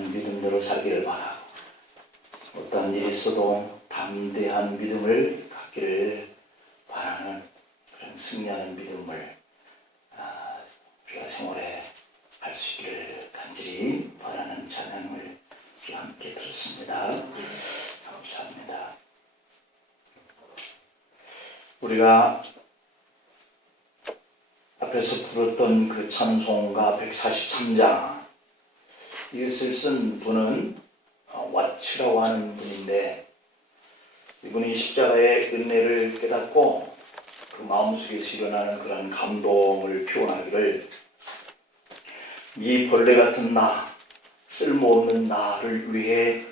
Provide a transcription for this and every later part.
담대한 믿음으로 살기를 바라고, 어떤 일이 있어도 담대한 믿음을 갖기를 바라는 그런 승리하는 믿음을 우리가 생활에 할 수 있기를 간절히 바라는 찬양을 우리가 함께 들었습니다. 감사합니다. 우리가 앞에서 부르던 그 찬송가 143장, 이것을 쓴 분은 왓츠라고 하는 분인데, 이분이 십자가의 은혜를 깨닫고 그 마음속에서 일어나는 그런 감동을 표현하기를, 이 벌레 같은 나, 쓸모없는 나를 위해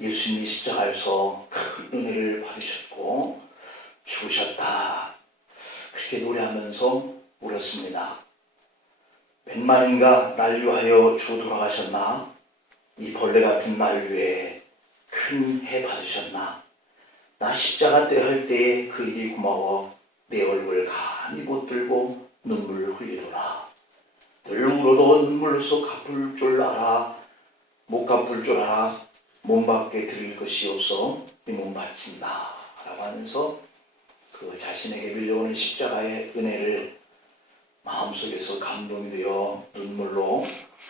예수님이 십자가에서 큰 은혜를 받으셨고 죽으셨다, 그렇게 노래하면서 울었습니다. 백만인가 날 위하여 주 돌아가셨나? 이 벌레 같은 나를 위해 큰 해 받으셨나? 나 십자가 때 할 때에 그 일이 고마워 내 얼굴 간이 못 들고 눈물을 흘리더라. 늘 울어도 눈물로서 갚을 줄 알아. 못 갚을 줄 알아. 몸밖에 드릴 것이 없어 이 몸 바친다 라고 하면서 그 자신에게 밀려오는 십자가의 은혜를 마음속에서 감동이 되어 눈물로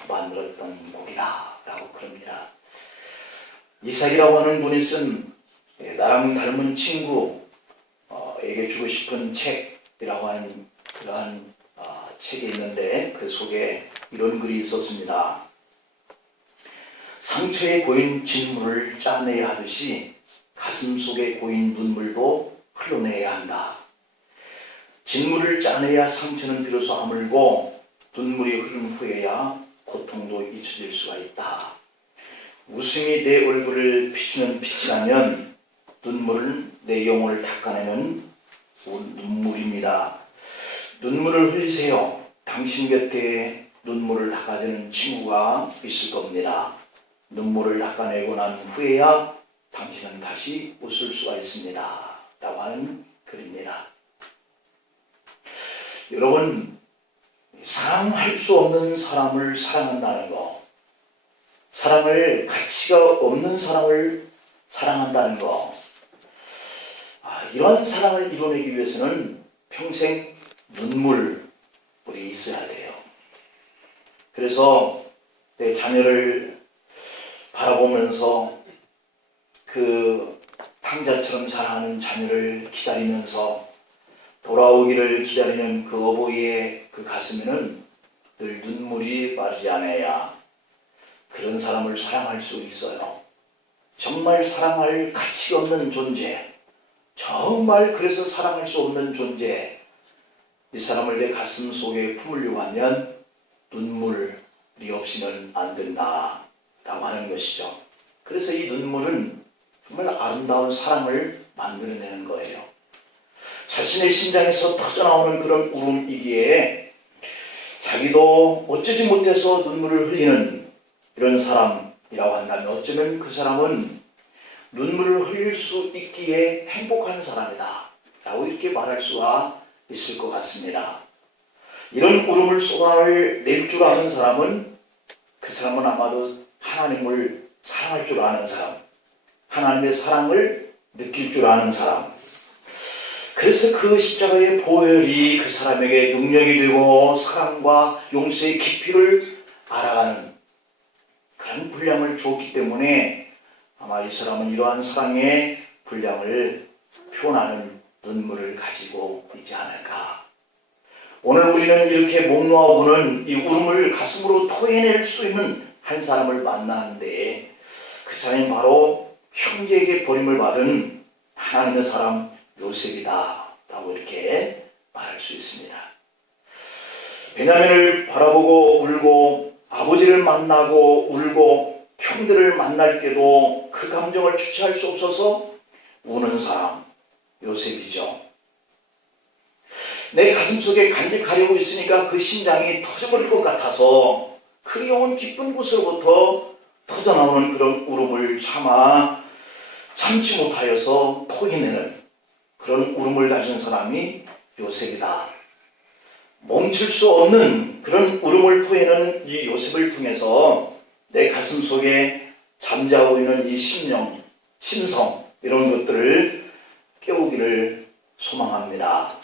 만들었던 곡이다 라고 그럽니다. 이삭이라고 하는 분이 쓴 나랑 닮은 친구에게 주고 싶은 책이라고 하는 그러한 책이 있는데, 그 속에 이런 글이 있었습니다. 상처에 고인 진물을 짜내야 하듯이 가슴 속에 고인 눈물도 흘러내야 한다. 진물을 짜내야 상처는 비로소 아물고 눈물이 흐른 후에야 고통도 잊혀질 수가 있다. 웃음이 내 얼굴을 비추는 빛이라면 눈물은 내 영혼을 닦아내는 눈물입니다. 눈물을 흘리세요. 당신 곁에 눈물을 닦아주는 친구가 있을 겁니다. 눈물을 닦아내고 난 후에야 당신은 다시 웃을 수가 있습니다 라고 하는 글입니다. 여러분, 사랑할 수 없는 사람을 사랑한다는 거, 사랑을 가치가 없는 사람을 사랑한다는 거, 이런 사랑을 이뤄내기 위해서는 평생 눈물이 있어야 돼요. 그래서 내 자녀를 바라보면서 그 탕자처럼 사랑하는 자녀를 기다리면서 돌아오기를 기다리는 그 어버이의 그 가슴에는 늘 눈물이 마르지 않아야 그런 사람을 사랑할 수 있어요. 정말 사랑할 가치가 없는 존재, 정말 그래서 사랑할 수 없는 존재, 이 사람을 내 가슴 속에 품으려고 하면 눈물이 없이는 안 된다라고 하는 것이죠. 그래서 이 눈물은 정말 아름다운 사랑을 만들어내는 거예요. 자신의 심장에서 터져나오는 그런 울음이기에 자기도 어쩌지 못해서 눈물을 흘리는 이런 사람이라고 한다면, 어쩌면 그 사람은 눈물을 흘릴 수 있기에 행복한 사람이다 라고 이렇게 말할 수가 있을 것 같습니다. 이런 울음을 쏟아낼 줄 아는 사람은, 그 사람은 아마도 하나님을 사랑할 줄 아는 사람, 하나님의 사랑을 느낄 줄 아는 사람, 그래서 그 십자가의 보혈이 그 사람에게 능력이 되고 사랑과 용서의 깊이를 알아가는 그런 분량을 주었기 때문에 아마 이 사람은 이러한 사랑의 분량을 표현하는 눈물을 가지고 있지 않을까. 오늘 우리는 이렇게 목 놓아 우는 이 울음을 가슴으로 토해낼 수 있는 한 사람을 만나는데, 그 사람이 바로 형제에게 버림을 받은 하나님의 사람 요셉이다 라고 이렇게 말할 수 있습니다. 베냐민을 바라보고 울고, 아버지를 만나고 울고, 형들을 만날 때도 그 감정을 주체할 수 없어서 우는 사람 요셉이죠. 내 가슴속에 간직하려고 있으니까 그 심장이 터져버릴 것 같아서 그 영혼 깊은 곳으로부터 터져나오는 그런 울음을 참지 못하여서 토해내는 그런 울음을 가진 사람이 요셉이다. 멈출 수 없는 그런 울음을 토해내는 이 요셉을 통해서 내 가슴 속에 잠자고 있는 이 심성 이런 것들을 깨우기를 소망합니다.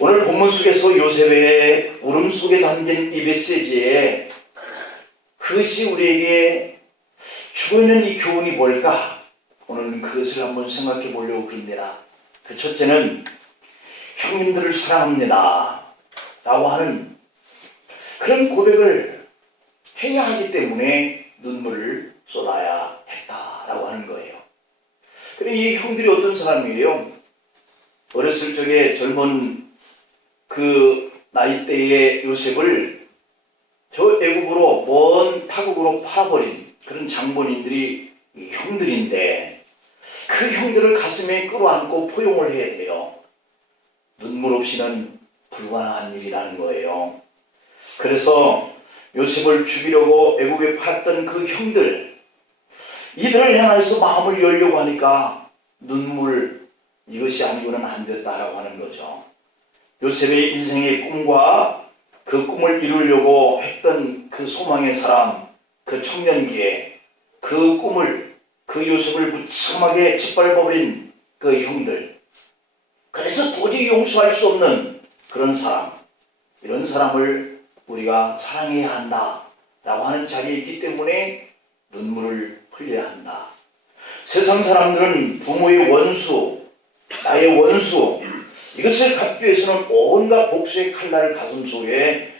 오늘 본문 속에서 요셉의 울음 속에 담긴 이 메시지에 그것이 우리에게 주고 있는 이 교훈이 뭘까? 오늘은 그것을 한번 생각해 보려고 그럽니다. 그 첫째는 형님들을 사랑합니다 라고 하는 그런 고백을 해야 하기 때문에 눈물을 쏟아야 했다라고 하는 거예요. 그럼 이 형들이 어떤 사람이에요? 어렸을 적에 젊은 그 나이대의 요셉을 저 애국으로 먼 타국으로 팔아버린 그런 장본인들이 형들인데 그 형들을 가슴에 끌어안고 포용을 해야 돼요. 눈물 없이는 불가능한 일이라는 거예요. 그래서 요셉을 죽이려고 애국에 팔았던 그 형들, 이들을 향해서 마음을 열려고 하니까 눈물, 이것이 아니고는 안 됐다라고 하는 거죠. 요셉의 인생의 꿈과 그 꿈을 이루려고 했던 그 소망의 사람, 그 청년기에 그 꿈을, 그 요셉을 무참하게 짓밟아버린 그 형들, 그래서 도저히 용서할 수 없는 그런 사람, 이런 사람을 우리가 사랑해야 한다 라고 하는 자리에 있기 때문에 눈물을 흘려야 한다. 세상 사람들은 부모의 원수, 나의 원수, 이것을 갚기 위해서는 온갖 복수의 칼날을 가슴속에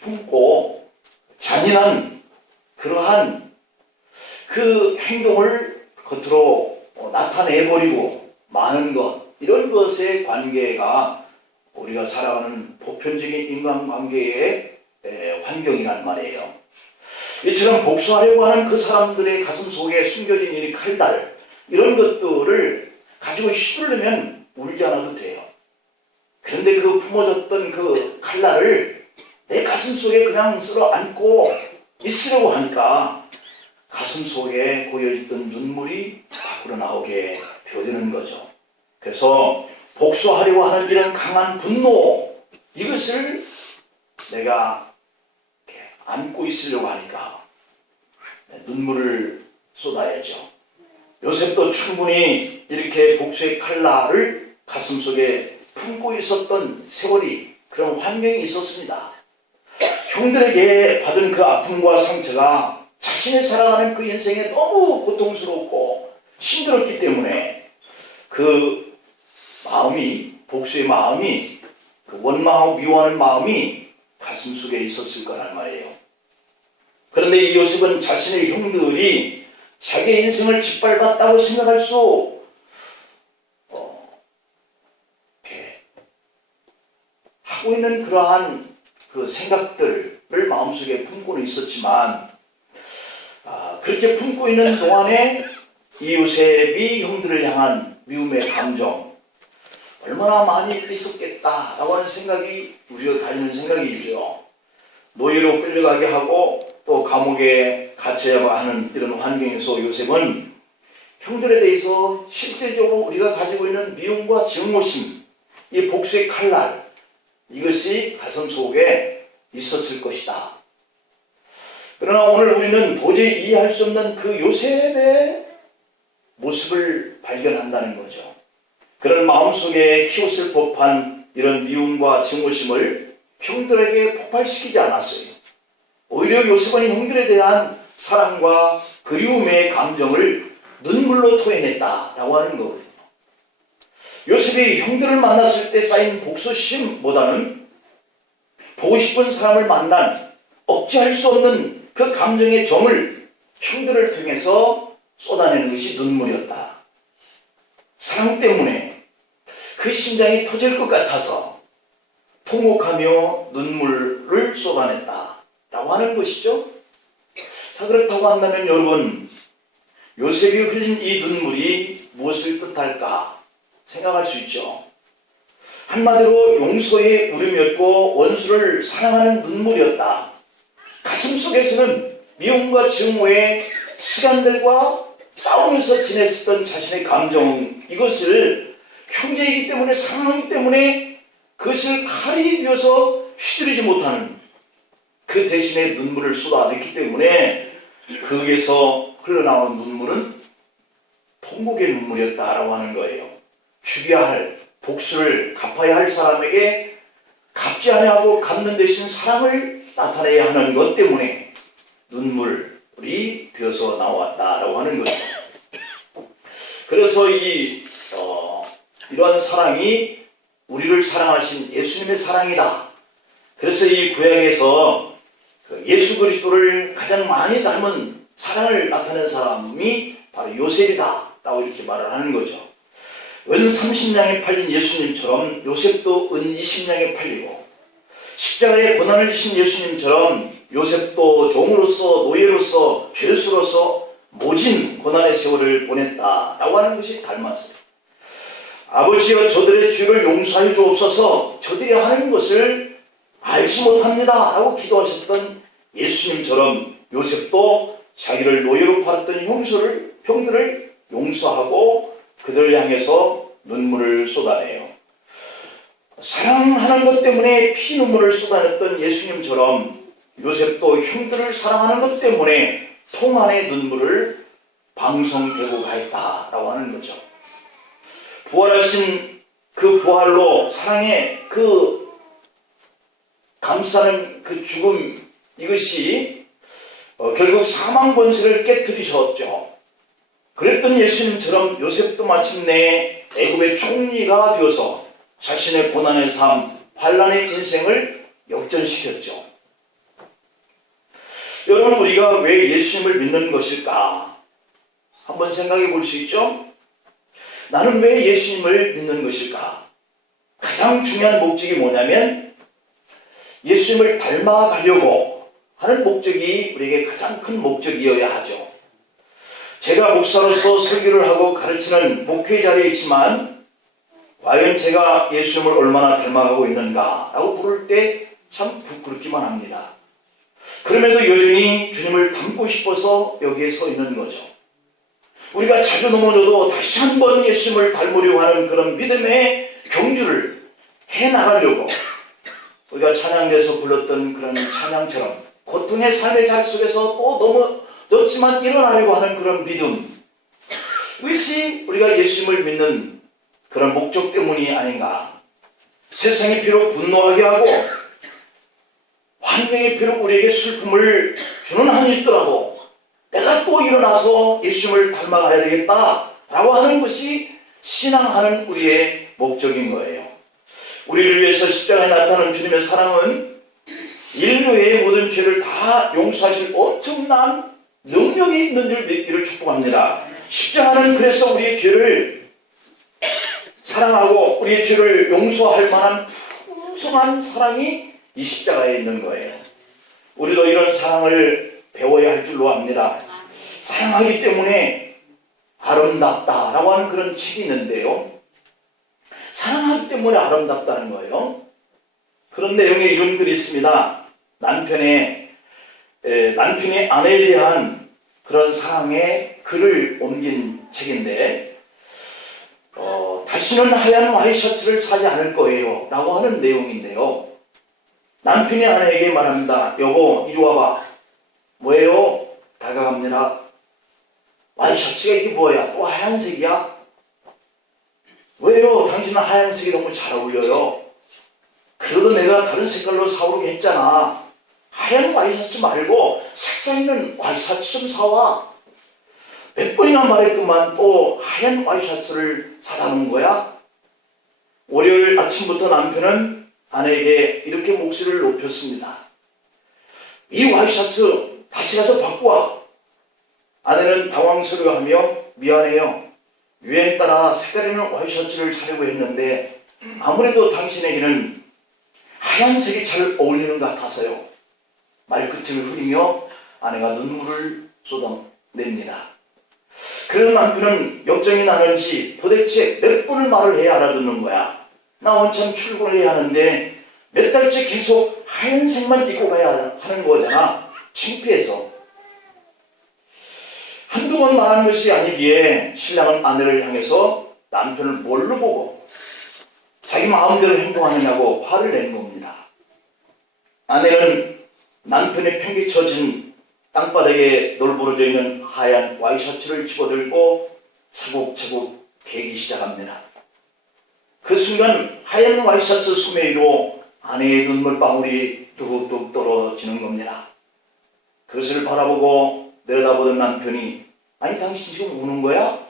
품고 잔인한 그러한 그 행동을 겉으로 나타내버리고 마는 것, 이런 것의 관계가 우리가 살아가는 보편적인 인간관계의 환경이란 말이에요. 이처럼 복수하려고 하는 그 사람들의 가슴 속에 숨겨진 이 칼날, 이런 것들을 가지고 휘두르면 울지 않아도 돼요. 그런데 그 품어졌던 그 칼날을 내 가슴 속에 그냥 쓸어 안고 있으려고 하니까 가슴 속에 고여있던 눈물이 밖으로 나오게 되어지는 거죠. 그래서 복수하려고 하는 이런 강한 분노, 이것을 내가 안고 있으려고 하니까 눈물을 쏟아야죠. 요셉도 충분히 이렇게 복수의 칼날을 가슴속에 품고 있었던 세월이, 그런 환경이 있었습니다. 형들에게 받은 그 아픔과 상처가 자신이 살아가는 그 인생에 너무 고통스럽고 힘들었기 때문에 그 마음이, 복수의 마음이, 그 원망하고 미워하는 마음이 가슴속에 있었을 거란 말이에요. 그런데 이 요셉은 자신의 형들이 자기의 인생을 짓밟았다고 생각할 수 하고 있는 그러한 그 생각들을 마음속에 품고는 있었지만, 그렇게 품고 있는 동안에 이 요셉이 형들을 향한 미움의 감정, 얼마나 많이 있었겠다라고 하는 생각이 우리가 가지는 생각이죠. 노예로 끌려가게 하고 또 감옥에 갇혀야 하는 이런 환경에서 요셉은 형들에 대해서 실질적으로 우리가 가지고 있는 미움과 증오심, 이 복수의 칼날, 이것이 가슴 속에 있었을 것이다. 그러나 오늘 우리는 도저히 이해할 수 없는 그 요셉의 모습을 발견한다는 거죠. 그런 마음속에 키웠을 법한 이런 미움과 증오심을 형들에게 폭발시키지 않았어요. 오히려 요셉은 형들에 대한 사랑과 그리움의 감정을 눈물로 토해냈다라고 하는 거거든요. 요셉이 형들을 만났을 때 쌓인 복수심보다는 보고 싶은 사람을 만난 억제할 수 없는 그 감정의 정을 형들을 통해서 쏟아내는 것이 눈물이었다. 사랑 때문에 그 심장이 터질 것 같아서 통곡하며 눈물을 쏟아냈다라고 하는 것이죠. 자, 그렇다고 한다면 여러분, 요셉이 흘린 이 눈물이 무엇을 뜻할까 생각할 수 있죠. 한마디로 용서의 울음이었고 원수를 사랑하는 눈물이었다. 가슴속에서는 미움과 증오의 시간들과 싸우면서 지냈었던 자신의 감정, 이것을 형제이기 때문에, 사랑하기 때문에 그것을 칼이 되어서 휘두르지 못하는, 그 대신에 눈물을 쏟아냈기 때문에 거기에서 흘러나온 눈물은 통곡의 눈물이었다라고 하는 거예요. 죽여야 할, 복수를 갚아야 할 사람에게 갚지 아니하고 갚는 대신 사랑을 나타내야 하는 것 때문에 눈물이 되어서 나왔다라고 하는 거죠. 그래서 이러한 사랑이 우리를 사랑하신 예수님의 사랑이다. 그래서 이 구약에서 예수 그리스도를 가장 많이 닮은 사랑을 나타낸 사람이 바로 요셉이다 라고 이렇게 말을 하는 거죠. 은 30냥에 팔린 예수님처럼 요셉도 은 20냥에 팔리고, 십자가에 고난을 지신 예수님처럼 요셉도 종으로서, 노예로서, 죄수로서 모진 고난의 세월을 보냈다라고 하는 것이 닮았어요. 아버지여 저들의 죄를 용서하여 주옵소서, 저들이 하는 것을 알지 못합니다 라고 기도하셨던 예수님처럼 요셉도 자기를 노예로 팔았던 형들을 용서하고 그들을 향해서 눈물을 쏟아내요. 사랑하는 것 때문에 피눈물을 쏟아냈던 예수님처럼 요셉도 형들을 사랑하는 것 때문에 통 안에 눈물을 방성되고 가했다라고 하는 거죠. 부활하신 그 부활로 사랑의 그 감싸는 그 죽음, 이것이 결국 사망 권세를 깨뜨리셨죠. 그랬던 예수님처럼 요셉도 마침내 애굽의 총리가 되어서 자신의 고난의 삶, 환난의 인생을 역전시켰죠. 여러분, 우리가 왜 예수님을 믿는 것일까? 한번 생각해 볼 수 있죠? 나는 왜 예수님을 믿는 것일까? 가장 중요한 목적이 뭐냐면 예수님을 닮아가려고 하는 목적이 우리에게 가장 큰 목적이어야 하죠. 제가 목사로서 설교를 하고 가르치는 목회 자리에 있지만 과연 제가 예수님을 얼마나 닮아가고 있는가 라고 물을 때 참 부끄럽기만 합니다. 그럼에도 여전히 주님을 닮고 싶어서 여기에 서 있는 거죠. 우리가 자주 넘어져도 다시 한번 예수님을 닮으려고 하는 그런 믿음의 경주를 해나가려고 우리가 찬양대에서 불렀던 그런 찬양처럼 고통의 삶의 자리 속에서 또 넘어졌지만 일어나려고 하는 그런 믿음, 이것이 우리가 예수님을 믿는 그런 목적 때문이 아닌가. 세상이 비록 분노하게 하고 환경이 비록 우리에게 슬픔을 주는 한이 있더라도 내가 또 일어나서 예수님을 닮아가야 되겠다라고 하는 것이 신앙하는 우리의 목적인 거예요. 우리를 위해서 십자가에 나타난 주님의 사랑은 인류의 모든 죄를 다 용서하실 엄청난 능력이 있는 줄 믿기를 축복합니다. 십자가는 그래서 우리의 죄를 사랑하고 우리의 죄를 용서할 만한 풍성한 사랑이 이 십자가에 있는 거예요. 우리도 이런 사랑을 배워야 할 줄로 압니다. 사랑하기 때문에 아름답다라고 하는 그런 책이 있는데요. 사랑하기 때문에 아름답다는 거예요. 그런 내용의 이런 글이 있습니다. 남편이 아내에 대한 그런 사랑의 글을 옮긴 책인데 다시는 하얀 와이셔츠를 사지 않을 거예요 라고 하는 내용인데요. 남편이 아내에게 말합니다. 여보 이리 와봐. 뭐예요? 다가갑니다. 와이셔츠가 이게 뭐야? 또 하얀색이야? 왜요? 당신은 하얀색이 너무 잘 어울려요. 그래도 내가 다른 색깔로 사오라고 했잖아. 하얀 와이셔츠 말고 색상 있는 와이셔츠 좀 사와. 몇 번이나 말했더만 또 하얀 와이셔츠를 사다 놓은 거야? 월요일 아침부터 남편은 아내에게 이렇게 목소리를 높였습니다. 이 와이셔츠 다시 가서 바꿔 와. 아내는 당황스러워하며 미안해요. 유행 따라 색깔 있는 와이셔츠를 사려고 했는데 아무래도 당신에게는 하얀색이 잘 어울리는 것 같아서요. 말끝을 흐리며 아내가 눈물을 쏟아냅니다. 그런 남편은 역정이 나는지 도대체 몇 번을 말을 해야 알아듣는 거야. 나 원참 출근을 해야 하는데 몇 달째 계속 하얀색만 입고 가야 하는 거잖아. 창피해서. 한두 번 말한 것이 아니기에 신랑은 아내를 향해서 남편을 뭘로 보고 자기 마음대로 행동하느냐고 화를 내는 겁니다. 아내는 남편이 팽개쳐진 땅바닥에 널브러져 있는 하얀 와이셔츠를 집어들고 차곡차곡 개기 시작합니다. 그 순간 하얀 와이셔츠 소매 위로 아내의 눈물방울이 뚝뚝 떨어지는 겁니다. 그것을 바라보고 내려다보던 남편이 아니 당신 지금 우는 거야?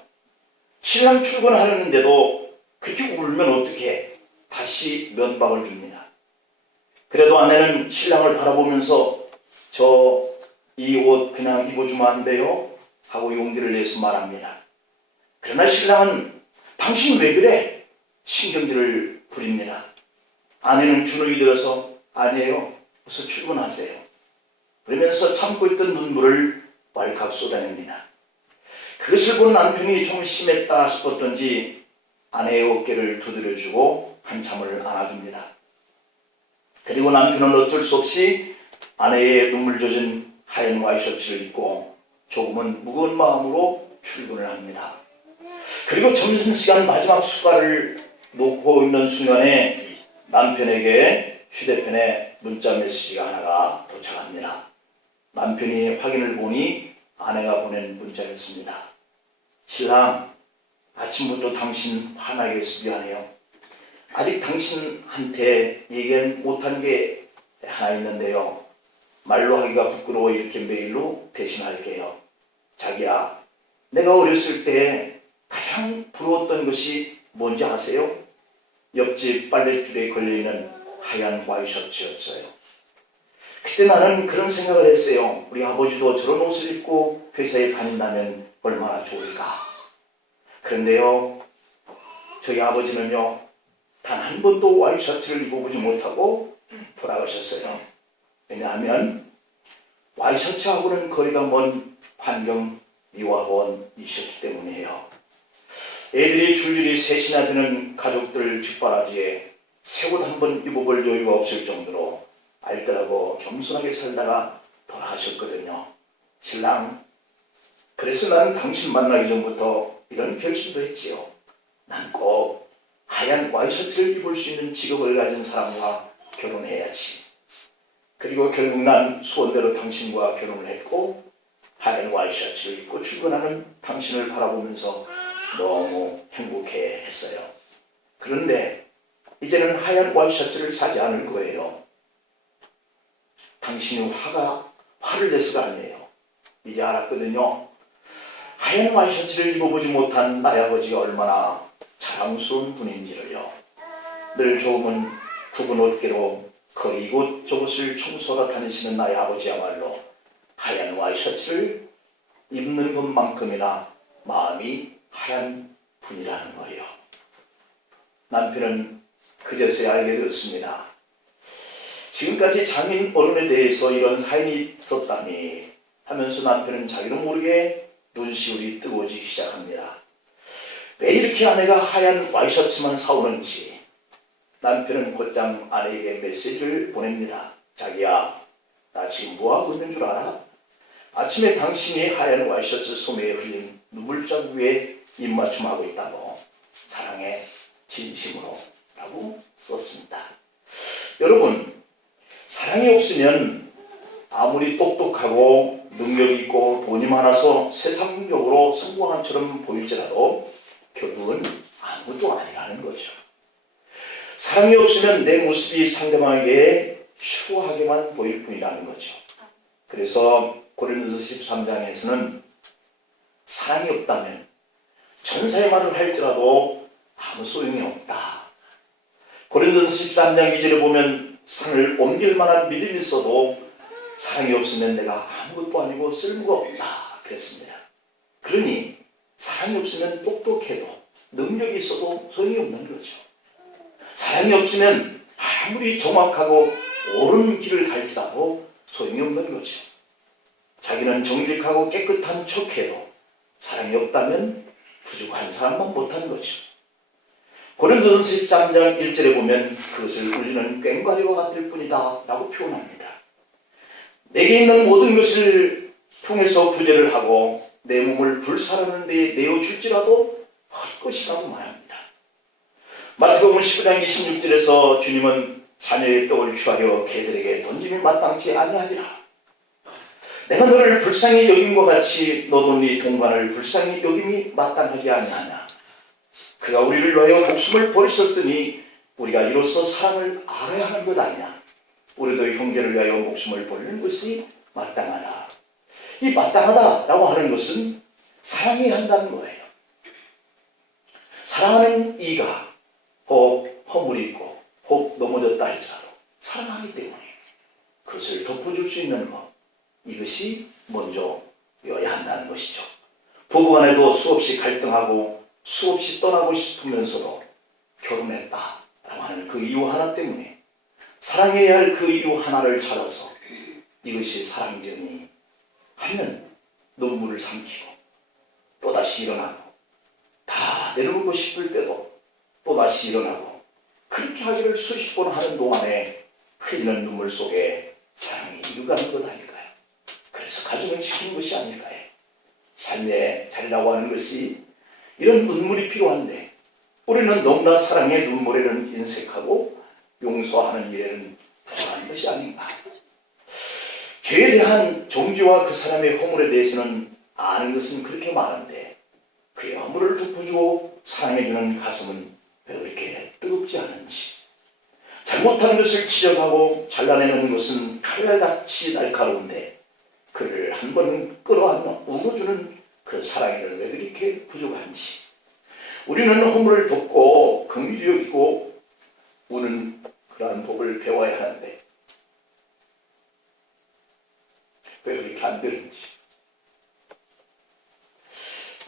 신랑 출근하려는데도 그렇게 울면 어떡해? 다시 면박을 줍니다. 그래도 아내는 신랑을 바라보면서 저 이 옷 그냥 입어주면 안 돼요? 하고 용기를 내서 말합니다. 그러나 신랑은 당신 왜 그래? 신경질을 부립니다. 아내는 주눅이 들어서 아니에요. 어서 출근하세요. 그러면서 참고 있던 눈물을 왈칵 쏟아냅니다. 그것을 본 남편이 좀 심했다 싶었던지 아내의 어깨를 두드려주고 한참을 안아줍니다. 그리고 남편은 어쩔 수 없이 아내의 눈물 젖은 하얀 와이셔츠를 입고 조금은 무거운 마음으로 출근을 합니다. 그리고 점심시간 마지막 숟갈을 놓고 있는 순간에 남편에게 휴대폰에 문자 메시지가 하나가 도착합니다. 남편이 확인을 보니 아내가 보낸 문자였습니다. 신랑, 아침부터 당신 화나게 해서 미안해요. 아직 당신한테 얘기 못한 게 하나 있는데요. 말로 하기가 부끄러워 이렇게 메일로 대신할게요. 자기야, 내가 어렸을 때 가장 부러웠던 것이 뭔지 아세요? 옆집 빨랫줄에 걸려있는 하얀 와이셔츠였어요. 그때 나는 그런 생각을 했어요. 우리 아버지도 저런 옷을 입고 회사에 다닌다면 얼마나 좋을까. 그런데요, 저희 아버지는요, 단 한 번도 와이셔츠를 입어보지 못하고 돌아가셨어요. 왜냐하면 와이셔츠하고는 거리가 먼 환경 미화원이셨기 때문이에요. 애들이 줄줄이 셋이나 되는 가족들 뒷바라지에 새 옷 한 번 입어볼 여유가 없을 정도로 알뜰하고 겸손하게 살다가 돌아가셨거든요. 신랑, 그래서 나는 당신 만나기 전부터 이런 결심도 했지요. 난 꼭 하얀 와이셔츠를 입을 수 있는 직업을 가진 사람과 결혼해야지. 그리고 결국 난 소원대로 당신과 결혼을 했고 하얀 와이셔츠를 입고 출근하는 당신을 바라보면서 너무 행복해 했어요. 그런데 이제는 하얀 와이셔츠를 사지 않을 거예요. 당신이 화를 내서가 아니에요. 이제 알았거든요. 하얀 와이셔츠를 입어보지 못한 나의 아버지가 얼마나 자랑스러운 분인지를요. 늘 조금은 굵은 어깨로 거리 이곳저곳을 청소하러 다니시는 나의 아버지야말로 하얀 와이셔츠를 입는 것만큼이나 마음이 하얀 분이라는 거예요. 남편은 그제서야 알게 되었습니다. 지금까지 장인 어른에 대해서 이런 사연이 있었다니 하면서 남편은 자기도 모르게 눈시울이 뜨거워지기 시작합니다. 왜 이렇게 아내가 하얀 와이셔츠만 사오는지 남편은 곧장 아내에게 메시지를 보냅니다. 자기야, 나 지금 뭐하고 있는 줄 알아? 아침에 당신이 하얀 와이셔츠 소매에 흘린 눈물자국 위에 입맞춤하고 있다고. 사랑해, 진심으로 라고 썼습니다. 여러분, 사랑이 없으면 아무리 똑똑하고 능력이 있고 돈이 많아서 세상적으로 성공한 처럼 보일지라도 결국은 아무것도 아니라는 거죠. 사랑이 없으면 내 모습이 상대방에게 추하게만 보일 뿐이라는 거죠. 그래서 고린도서 13장에서는 사랑이 없다면 천사의 말을 할지라도 아무 소용이 없다. 고린도서 13장 2절에 보면 산을 옮길 만한 믿음이 있어도 사랑이 없으면 내가 아무것도 아니고 쓸모가 없다 그랬습니다. 그러니 사랑이 없으면 똑똑해도 능력이 있어도 소용이 없는 거죠. 사랑이 없으면 아무리 정확하고 옳은 길을 갈지라도 소용이 없는 거죠. 자기는 정직하고 깨끗한 척해도 사랑이 없다면 부족한 사람만 못한 거죠. 고린도전서 13장 1절에 보면 그것을 울리는 꽹과리와 같을 뿐이다 라고 표현합니다. 내게 있는 모든 것을 통해서 구제를 하고 내 몸을 불사르는 데 내어줄지라도 헛것이라고 말합니다. 마태복음 19장 26절에서 주님은 자녀의 떡을 취하여 개들에게 던짐이 마땅치 아니하리라. 내가 너를 불쌍히 여김과 같이 너도 네 동반을 불쌍히 여김이 마땅하지 아니하냐. 그가 우리를 위하여 목숨을 버리셨으니 우리가 이로써 사랑을 알아야 하는 것 아니냐. 우리도 형제를 위하여 목숨을 버리는 것이 마땅하다. 이 마땅하다라고 하는 것은 사랑해야 한다는 거예요. 사랑하는 이가 혹 허물이 있고 혹 넘어졌다 할지라도 사랑하기 때문에 그것을 덮어줄 수 있는 것, 이것이 먼저여야 한다는 것이죠. 부부간에도 수없이 갈등하고 수없이 떠나고 싶으면서도 결혼했다라고 하는 그 이유 하나 때문에 사랑해야 할 그 이유 하나를 찾아서 이것이 사랑이니 하면 눈물을 삼키고 또다시 일어나고 다 내려오고 싶을 때도 또다시 일어나고 그렇게 하기를 수십 번 하는 동안에 흘리는 눈물 속에 사랑이 이루어가는 것 아닐까요? 그래서 가정을 지키는 것이 아닐까요? 삶의 자리라고 하는 것이 이런 눈물이 필요한데 우리는 너무나 사랑의 눈물에는 인색하고 용서하는 일에는 불안한 것이 아닌가. 죄에 대한 종지와 그 사람의 허물에 대해서는 아는 것은 그렇게 많은데 그의 허물을 덮어주고 사랑해주는 가슴은 왜 그렇게 뜨겁지 않은지, 잘못한 것을 지적하고 잘라내는 것은 칼날같이 날카로운데 그를 한 번 끌어안아 울어주는 그 사랑이를 왜 그렇게 부족한지, 우리는 허물을 덮고 긍휼히 여기고 우는 그러한 법을 배워야 하는데 왜 그렇게 안 되는지.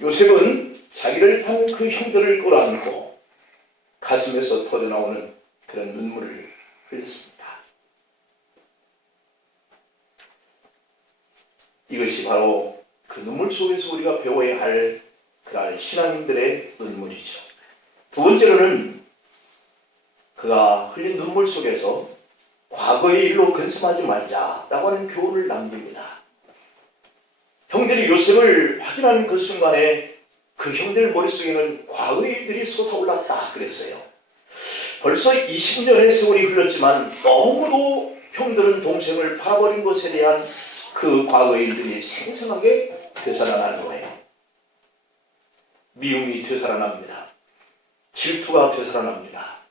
요셉은 자기를 판 그 형들을 끌어안고 가슴에서 터져나오는 그런 눈물을 흘렸습니다. 이것이 바로 그 눈물 속에서 우리가 배워야 할 그러한 신앙인들의 눈물이죠. 두 번째로는 그가 흘린 눈물 속에서 과거의 일로 근심하지 말자라고 하는 교훈을 남깁니다. 형들이 요셉을 확인하는 그 순간에 그 형들 머릿속에는 과거의 일들이 솟아올랐다 그랬어요. 벌써 20년의 세월이 흘렀지만 너무도 형들은 동생을 팔아버린 것에 대한 그 과거의 일들이 생생하게 되살아나는 거예요. 미움이 되살아납니다. 질투가 되살아납니다.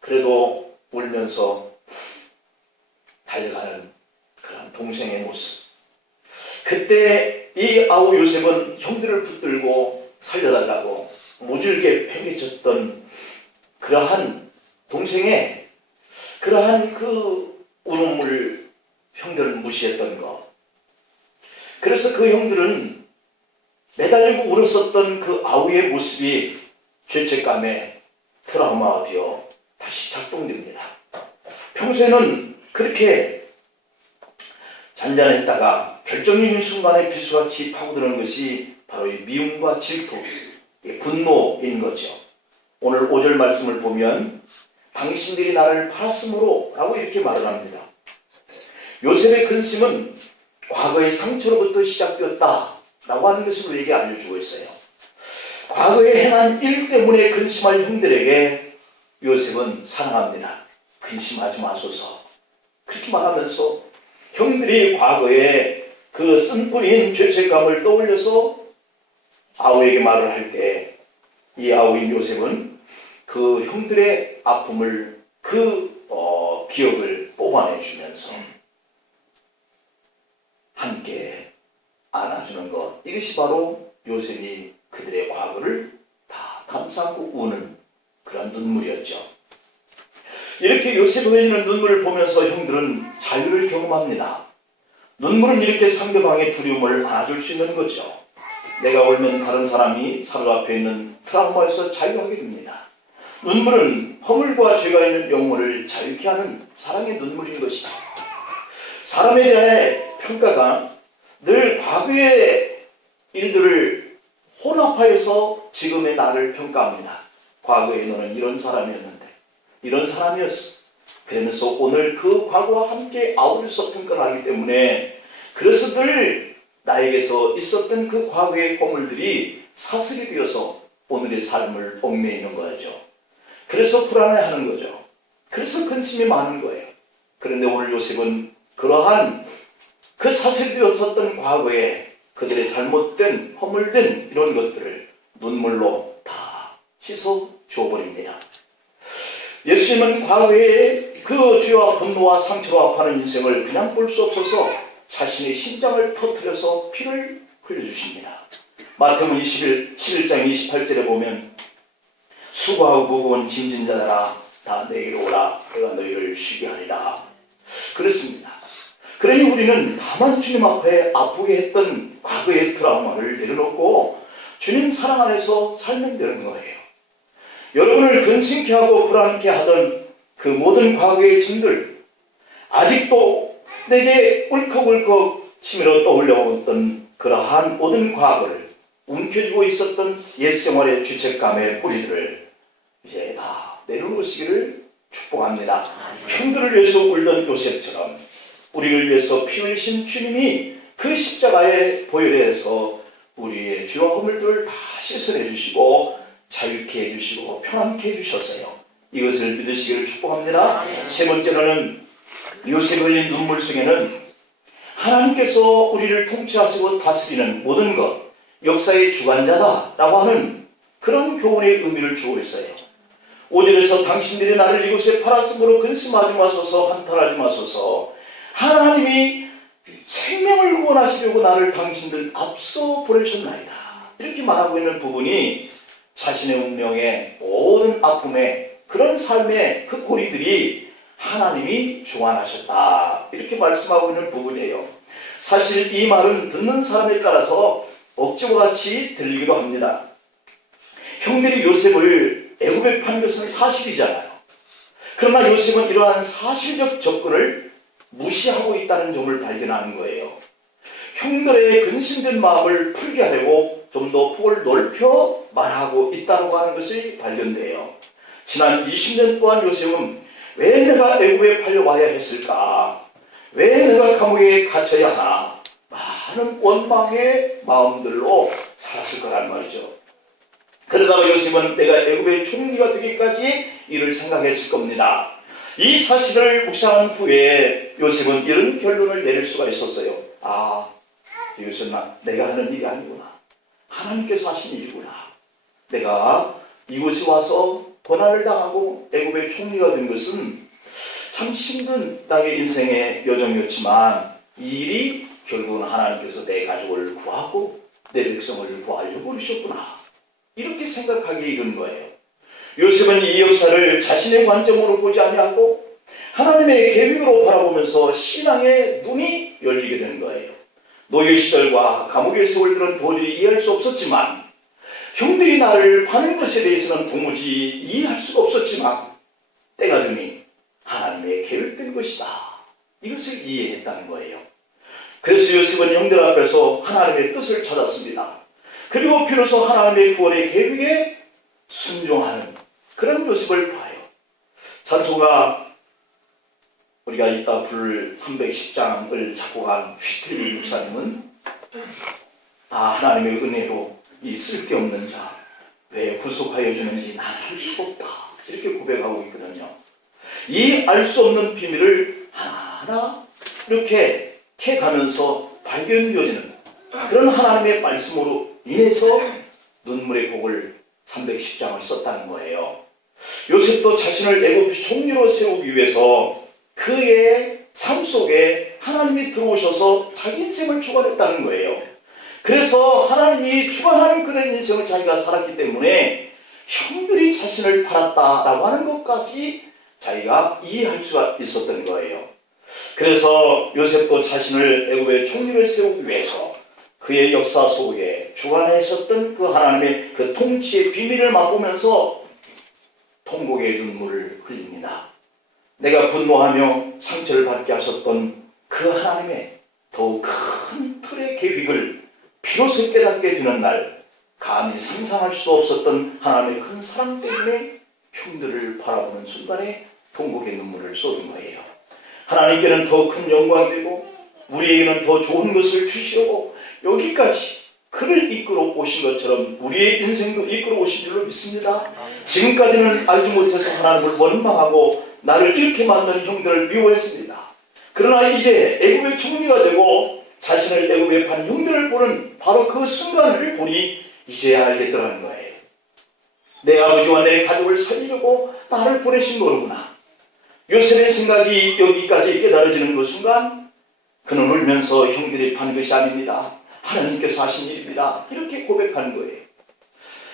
그래도 울면서 달려가는 그런 동생의 모습. 그때 이 아우 요셉은 형들을 붙들고 살려달라고 모질게 팽개쳤던 그러한 동생의 그러한 그 울음을 형들은 무시했던 것. 그래서 그 형들은 매달리고 울었었던 그 아우의 모습이 죄책감에 트라우마가 되어 다시 작동됩니다. 평소에는 그렇게 잔잔했다가 결정적인 순간에 비수같이 파고드는 것이 바로 이 미움과 질투, 분노인 거죠. 오늘 5절 말씀을 보면 당신들이 나를 팔았으므로 라고 이렇게 말을 합니다. 요셉의 근심은 과거의 상처로부터 시작되었다 라고 하는 것을 우리에게 알려주고 있어요. 과거에 행한 일 때문에 근심할 형들에게 요셉은 사랑합니다. 근심하지 마소서. 그렇게 말하면서 형들이 과거에 그 쓴뿌린 죄책감을 떠올려서 아우에게 말을 할 때 이 아우인 요셉은 그 형들의 아픔을 기억을 뽑아내주면서 함께 안아주는 것, 이것이 바로 요셉이 그들의 과거를 다 감싸고 우는 그런 눈물이었죠. 이렇게 요셉이 흘리는 눈물을 보면서 형들은 자유를 경험합니다. 눈물은 이렇게 상대방의 두려움을 안아줄 수 있는 거죠. 내가 울면 다른 사람이 사로잡혀 있는 트라우마에서 자유하게 됩니다. 눈물은 허물과 죄가 있는 영혼을 자유케 하는 사랑의 눈물인 것이죠. 사람에 대한 평가가 늘 과거의 일들을 혼합하여서 지금의 나를 평가합니다. 과거에 너는 이런 사람이었는데 이런 사람이었어. 그러면서 오늘 그 과거와 함께 아우러서 평가를 하기 때문에 그래서 늘 나에게서 있었던 그 과거의 보물들이 사슬이 되어서 오늘의 삶을 얽매이는 거죠. 그래서 불안해하는 거죠. 그래서 근심이 많은 거예요. 그런데 오늘 요셉은 그러한 그 사슬되었었던 과거에 그들의 잘못된 허물된 이런 것들을 눈물로 다 씻어 주어버립니다. 예수님은 과거에 그 죄와 분노와 상처로 아파하는 인생을 그냥 볼 수 없어서 자신의 심장을 터뜨려서 피를 흘려주십니다. 마태복음 11장 28절에 보면 수고하고 무거운 짐진 자들아 다 내게로 오라 내가 너희를 쉬게 하리라 그랬습니다. 그러니 우리는 다만 주님 앞에 아프게 했던 과거의 트라우마를 내려놓고 주님 사랑 안에서 살면 되는 거예요. 여러분을 근심케 하고 불안케 하던 그 모든 과거의 짐들, 아직도 내게 울컥울컥 치밀어 떠올려왔던 그러한 모든 과거를 움켜쥐고 있었던 옛 생활의 죄책감의 뿌리들을 이제 다 내려놓으시기를 축복합니다. 형들을 위해서 울던 요셉처럼 우리를 위해서 피 흘리신 주님이 그 십자가의 보혈에서 우리의 죄와 허물들을 다 씻어내 주시고 자유케 해주시고 편안케 해주셨어요. 이것을 믿으시기를 축복합니다. 세 번째로는 요셉이 흘린 눈물 속에는 하나님께서 우리를 통치하시고 다스리는 모든 것, 역사의 주관자다라고 하는 그런 교훈의 의미를 주고 있어요. 5절에서 당신들이 나를 이곳에 팔았으므로 근심하지 마소서 한탄하지 마소서 하나님이 생명을 구원하시려고 나를 당신들 앞서 보내셨나이다. 이렇게 말하고 있는 부분이 자신의 운명의 모든 아픔의 그런 삶의 그 고리들이 하나님이 주관하셨다. 이렇게 말씀하고 있는 부분이에요. 사실 이 말은 듣는 사람에 따라서 억지와 같이 들리기도 합니다. 형들이 요셉을 애굽에 판 것은 사실이잖아요. 그러나 요셉은 이러한 사실적 접근을 무시하고 있다는 점을 발견하는 거예요. 형들의 근심된 마음을 풀게 하려고 좀 더 폭을 넓혀 말하고 있다고 하는 것이 발견돼요. 지난 20년 동안 요셉은 왜 내가 애굽에 팔려와야 했을까? 왜 내가 감옥에 갇혀야 하나? 많은 원망의 마음들로 살았을 거란 말이죠. 그러다가 요셉은 내가 애굽의 총리가 되기까지 이를 생각했을 겁니다. 이 사실을 묵상한 후에 요셉은 이런 결론을 내릴 수가 있었어요. 아, 이것은 내가 하는 일이 아니구나. 하나님께서 하신 일이구나. 내가 이곳에 와서 고난을 당하고 애굽의 총리가 된 것은 참 힘든 나의 인생의 여정이었지만 이 일이 결국은 하나님께서 내 가족을 구하고 내 백성을 구하려고 그러셨구나. 이렇게 생각하기에 이른 거예요. 요셉은 이 역사를 자신의 관점으로 보지 아니하고 하나님의 계획으로 바라보면서 신앙의 눈이 열리게 되는 거예요. 노예 시절과 감옥의 세월들은 도저히 이해할 수 없었지만 형들이 나를 파는 것에 대해서는 도무지 이해할 수가 없었지만 때가 되니 하나님의 계획된 것이다. 이것을 이해했다는 거예요. 그래서 요셉은 형들 앞에서 하나님의 뜻을 찾았습니다. 그리고 비로소 하나님의 구원의 계획에 순종하는 그런 요셉을 봐요. 찬송가 우리가 이따 부를 310장을 작곡한 휘틀리 목사님은 하나님의 은혜로 이 쓸데없는 자 왜 구속하여 주는지 난 알 수가 없다. 이렇게 고백하고 있거든요. 이 알 수 없는 비밀을 하나하나 이렇게 캐가면서 발견되어지는 그런 하나님의 말씀으로 인해서 눈물의 곡을 310장을 썼다는 거예요. 요셉도 자신을 애굽 총리로 세우기 위해서 그의 삶 속에 하나님이 들어오셔서 자기 인생을 주관했다는 거예요. 그래서 하나님이 주관하는 그런 인생을 자기가 살았기 때문에 형들이 자신을 팔았다라고 하는 것까지 자기가 이해할 수가 있었던 거예요. 그래서 요셉도 자신을 애굽의 총리를 세우기 위해서 그의 역사 속에 주관했었던 그 하나님의 그 통치의 비밀을 맛보면서 통곡의 눈물을 흘립니다. 내가 분노하며 상처를 받게 하셨던 그 하나님의 더욱 큰 틀의 계획을 비로소 깨닫게 되는 날, 감히 상상할 수 없었던 하나님의 큰 사랑 때문에 형들을 바라보는 순간에 통곡의 눈물을 쏟은 거예요. 하나님께는 더 큰 영광이 되고 우리에게는 더 좋은 것을 주시려고 여기까지 그를 이끌어 오신 것처럼 우리의 인생도 이끌어 오신 줄로 믿습니다. 지금까지는 알지 못해서 하나님을 원망하고 나를 이렇게 만든 형들을 미워했습니다. 그러나 이제 애굽의 총리가 되고 자신을 애굽에 판 형들을 보는 바로 그 순간을 보니 이제야 알겠더라는 거예요. 내 아버지와 내 가족을 살리려고 나를 보내신 거로구나. 요셉의 생각이 여기까지 깨달아지는 그 순간 그는 울면서 형들이 판 것이 아닙니다. 하나님께서 하신 일입니다. 이렇게 고백하는 거예요.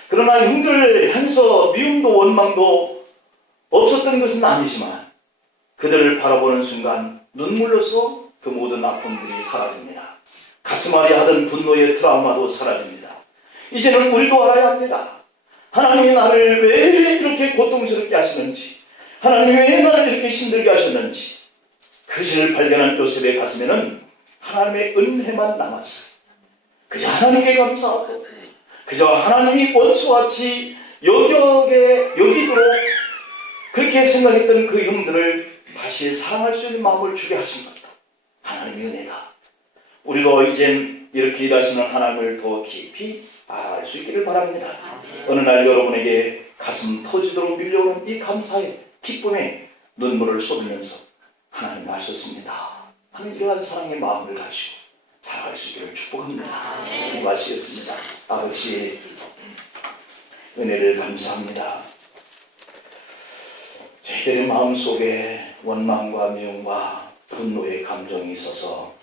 그러나 형들을 향해서 미움도 원망도 없었던 것은 아니지만 그들을 바라보는 순간 눈물로서 그 모든 아픔들이 사라집니다. 가슴앓이 하던 분노의 트라우마도 사라집니다. 이제는 우리도 알아야 합니다. 하나님이 나를 왜 이렇게 고통스럽게 하시는지, 하나님이 왜 나를 이렇게 힘들게 하셨는지, 그것을 발견한 요셉의 가슴에는 하나님의 은혜만 남았어요. 그저 하나님께 감사하고 그저 하나님이 원수같이 여기도록 그렇게 생각했던 그 형들을 다시 사랑할 수 있는 마음을 주게 하신 겁니다. 하나님의 은혜가. 우리도 이젠 이렇게 일하시는 하나님을 더 깊이 알아갈 수 있기를 바랍니다. 어느 날 여러분에게 가슴 터지도록 밀려오는 이 감사의 기쁨에 눈물을 쏟으면서 하나님 하셨습니다 하는 이러한 사랑의 마음을 가지고 살아갈 수 있기를 축복합니다. 기도하시겠습니다. 아버지, 은혜를 감사합니다. 저희들의 마음속에 원망과 미움과 분노의 감정이 있어서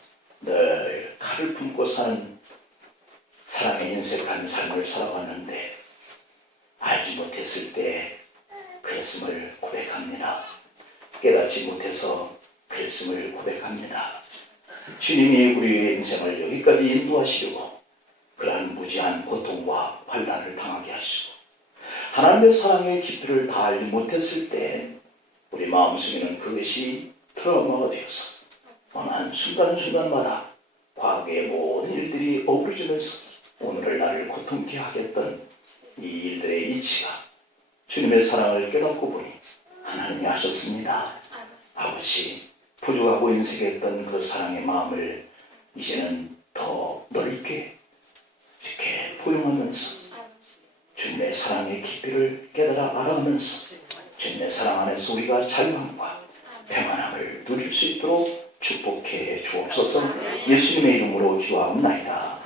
늘 칼을 품고 사는 사랑에 인색한 삶을 살아왔는데 알지 못했을 때 그랬음을 고백합니다. 깨닫지 못해서 그랬음을 고백합니다. 주님이 우리의 인생을 여기까지 인도하시려고 그러한 무지한 고통과 환난을 당하게 하시고 하나님의 사랑의 깊이를 다 알지 못했을 때 우리 마음속에는 그것이 트라우마가 되어서 어느 한 순간순간마다 과거의 모든 일들이 어우러지면서 오늘을 나를 고통케 하겠던 이 일들의 이치가 주님의 사랑을 깨닫고 보니 하나님이 하셨습니다. 아버지, 부족하고 인색했던 그 사랑의 마음을 이제는 더 넓게 이렇게 포용하면서 주님의 사랑의 깊이를 깨달아 알아가면서 주님의 사랑 안에서 우리가 자유함과 평안함을 누릴 수 있도록 축복해 주옵소서. 예수님의 이름으로 기도하옵나이다.